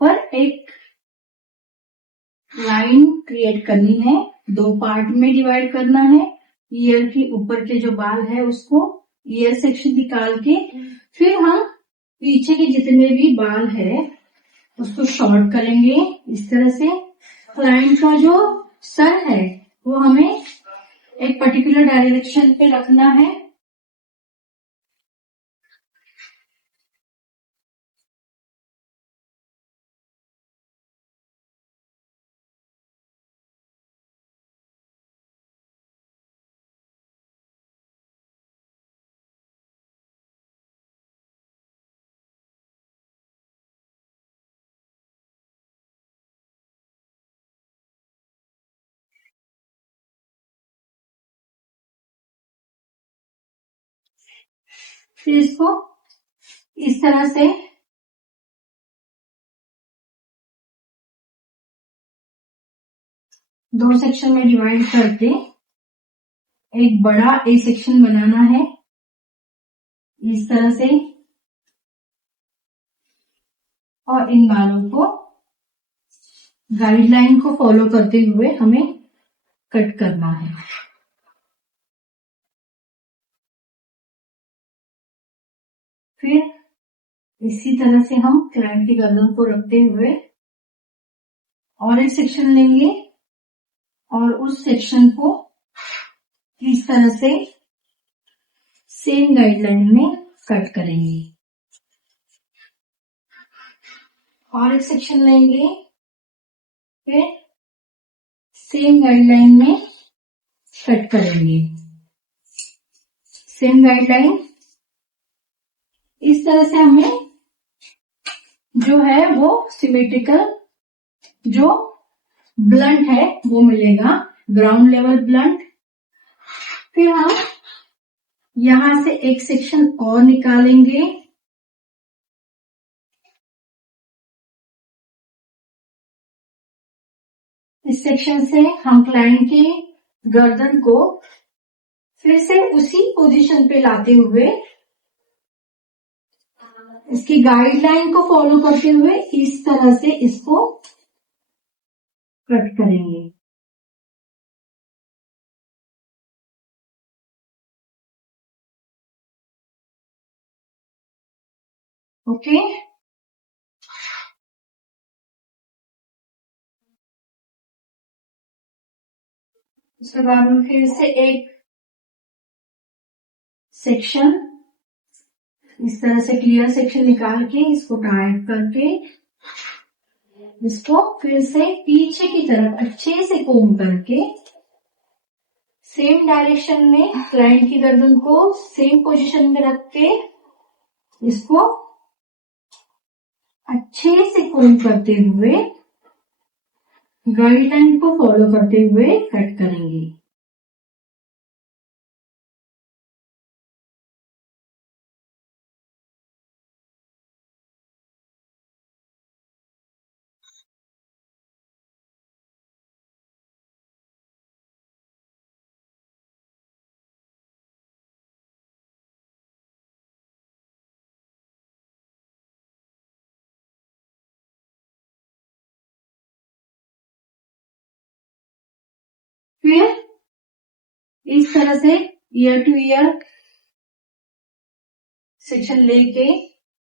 पर एक line create करनी है, 2 पार्ट में डिवाइड करना है। ईयर के ऊपर के जो बाल है उसको ईयर सेक्शन निकाल के फिर हम पीछे के जितने भी बाल है उसको शॉर्ट करेंगे इस तरह से। क्लाइंट का जो सर है वो हमें एक पर्टिकुलर डायरेक्शन पे रखना है। फिर इसको इस तरह से दो सेक्शन में डिवाइड करके एक बड़ा ए सेक्शन बनाना है इस तरह से, और इन बालों को गाइडलाइन को फॉलो करते हुए हमें कट करना है। फिर इसी तरह से हम क्लाइंट की गर्दन को रखते हुए और एक सेक्शन लेंगे और उस सेक्शन को इस तरह से सेम गाइडलाइन में कट करेंगे। और एक सेक्शन लेंगे, फिर सेम गाइडलाइन में कट करेंगे। सेम गाइडलाइन इस तरह से हमें जो है वो सिमेट्रिकल जो ब्लंट है वो मिलेगा, ग्राउंड लेवल ब्लंट। फिर हम यहां से एक सेक्शन और निकालेंगे। इस सेक्शन से हम क्लाइंट की गर्दन को फिर से उसी पोजीशन पे लाते हुए इसकी गाइडलाइन को फॉलो करते हुए इस तरह से इसको कट करेंगे। ओके, उसके बाद में फिर से एक सेक्शन इस तरह से क्लियर सेक्शन निकाल के इसको टाइट करके इसको फिर से पीछे की तरफ अच्छे से कोम करके सेम डायरेक्शन में क्लाइंट की गर्दन को सेम पोजीशन में रख के इसको अच्छे से कोम करते हुए गाइडलाइन को फॉलो करते हुए कट करेंगे। फिर इस तरह से ईयर टू ईयर सेक्शन लेके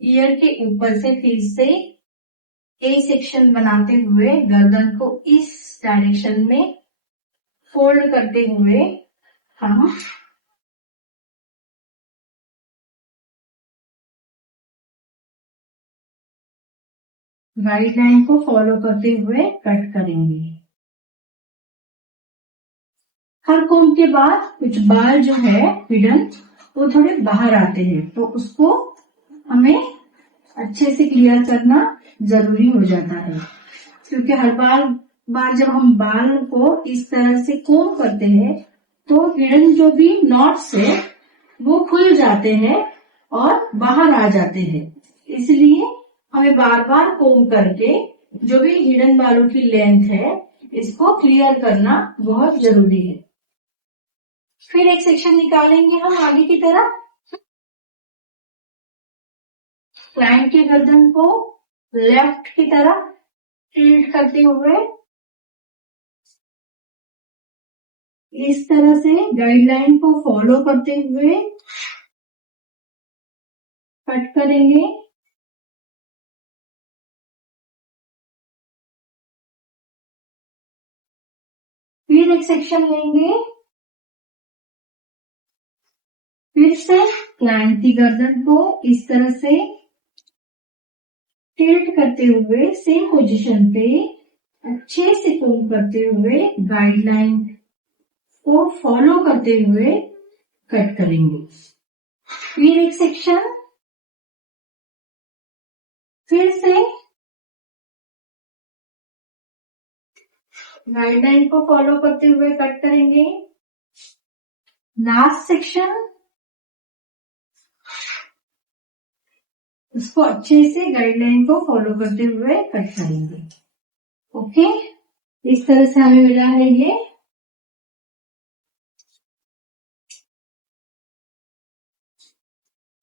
ईयर के ऊपर से फिर से ए सेक्शन बनाते हुए गर्दन को इस डायरेक्शन में फोल्ड करते हुए हम गाइडलाइन को फॉलो करते हुए कट करेंगे। हर कोम के बाद कुछ बाल जो है हिडन वो थोड़े बाहर आते हैं, तो उसको हमें अच्छे से क्लियर करना जरूरी हो जाता है, क्योंकि हर बार जब हम बाल को इस तरह से कोम करते हैं तो हिडन जो भी नॉट्स है वो खुल जाते हैं और बाहर आ जाते हैं। इसलिए हमें बार बार कोम करके जो भी हिडन बालों की लेंथ है इसको क्लियर करना बहुत जरूरी है। फिर एक सेक्शन निकालेंगे हम आगे की तरफ। क्लाइंट के गर्दन को लेफ्ट की तरफ टिल्ट करते हुए इस तरह से गाइडलाइन को फॉलो करते हुए कट करेंगे। फिर एक सेक्शन लेंगे, फिर से क्लाइंट की गर्दन को इस तरह से टिल्ट करते हुए सेम पोजीशन पे अच्छे से कोम करते हुए गाइडलाइन को फॉलो करते हुए कट करेंगे। फिर एक सेक्शन, फिर से गाइडलाइन को फॉलो करते हुए कट करेंगे। लास्ट सेक्शन, उसको अच्छे से गाइडलाइन को फॉलो करते हुए कट करेंगे। ओके, इस तरह से हमें मिला है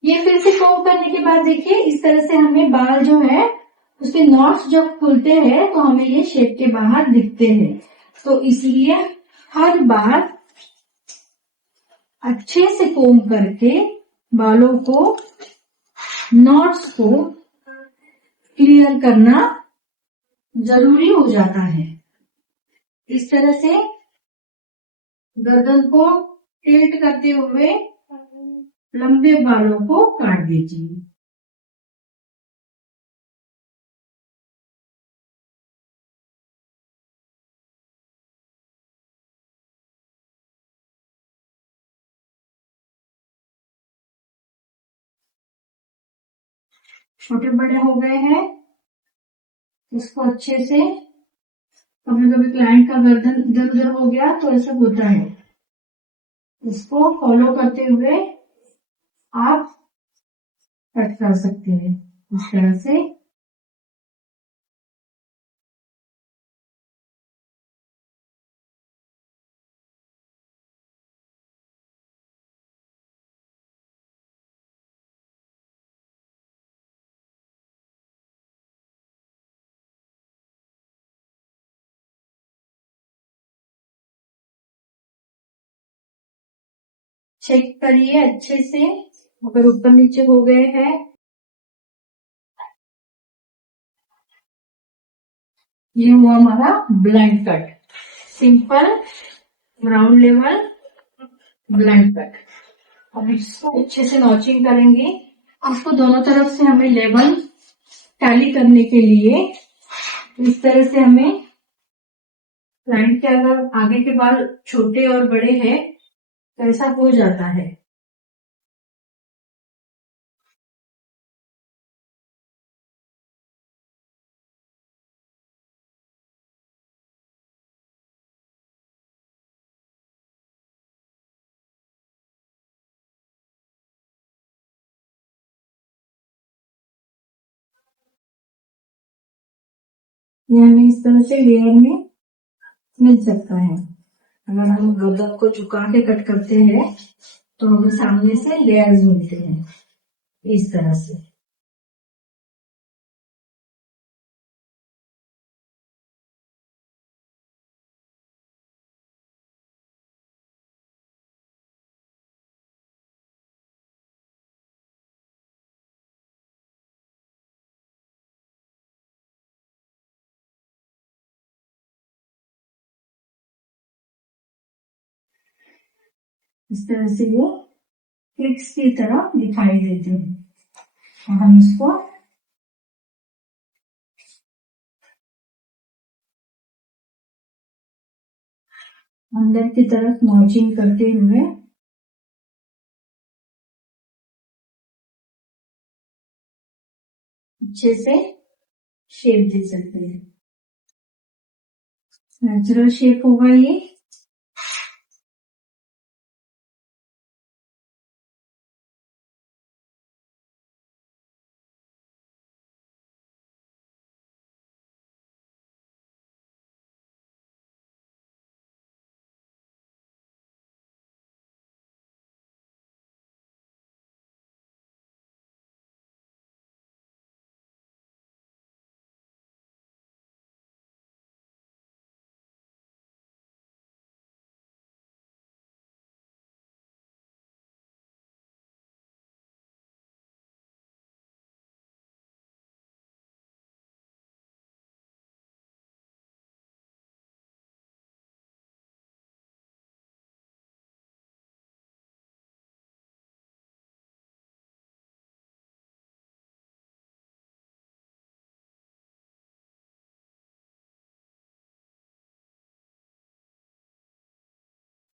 ये फिर से कोम करने के बाद देखिए इस तरह से हमें बाल जो है उसके नॉट्स जब खुलते हैं तो हमें ये शेप के बाहर दिखते हैं। तो इसलिए हर बार अच्छे से कोम करके बालों को, नॉट्स को क्लियर करना जरूरी हो जाता है। इस तरह से गर्दन को टिल्ट करते हुए लंबे बालों को काट दीजिए। छोटे बड़े हो गए हैं, इसको अच्छे से, कभी कभी क्लाइंट का गर्दन इधर उधर हो गया तो ऐसा होता है, इसको फॉलो करते हुए आप कट कर सकते हैं इस तरह से। चेक करिए अच्छे से, अगर ऊपर नीचे हो गए हैं। ये हुआ हमारा blind cut, simple round level blind cut. अब इसको अच्छे से नॉचिंग करेंगे। इसको दोनों तरफ से हमें लेवल टैली करने के लिए इस तरह से हमें, क्लाइंट के अगर आगे के बाल छोटे और बड़े हैं तो ऐसा हो जाता है। ये हमें इस तरह से लेयर में मिल सकता है। अगर हम गर्दन को झुका के कट करते हैं तो हमें सामने से लेयर्स मिलते हैं इस तरह से। इस तरह से वो क्लिक्स की तरह दिखाई देते हैं और हम इसको अंदर की तरफ नॉचिंग करते हुए अच्छे से शेप दे सकते हैं। नेचुरल शेप होगा ये।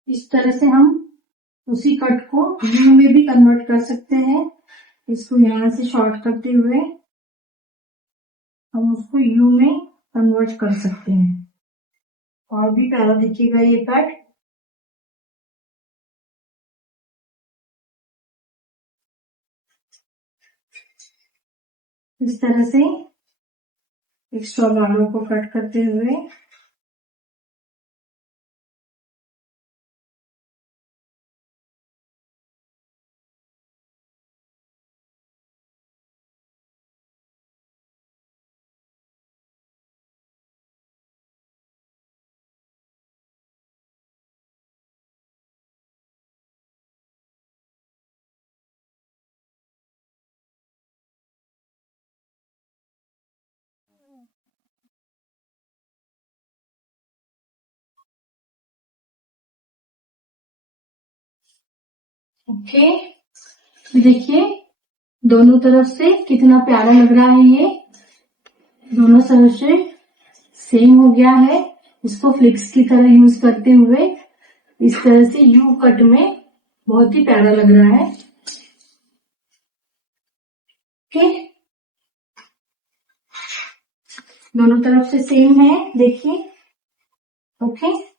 इस तरह से हम उसी कट को यू में भी कन्वर्ट कर सकते हैं। इसको यहाँ से शॉर्ट करते हुए हम उसको यू में कन्वर्ट कर सकते हैं और भी प्यारा दिखेगा ये कट। इस तरह से एक्स्ट्रा बालों को कट करते हुए ओके। देखिए दोनों तरफ से कितना प्यारा लग रहा है, ये दोनों तरफ से सेम हो गया है। इसको फ्लिक्स की तरह यूज करते हुए इस तरह से यू कट में बहुत ही प्यारा लग रहा है। ओके, दोनों तरफ से सेम है, देखिए। ओके।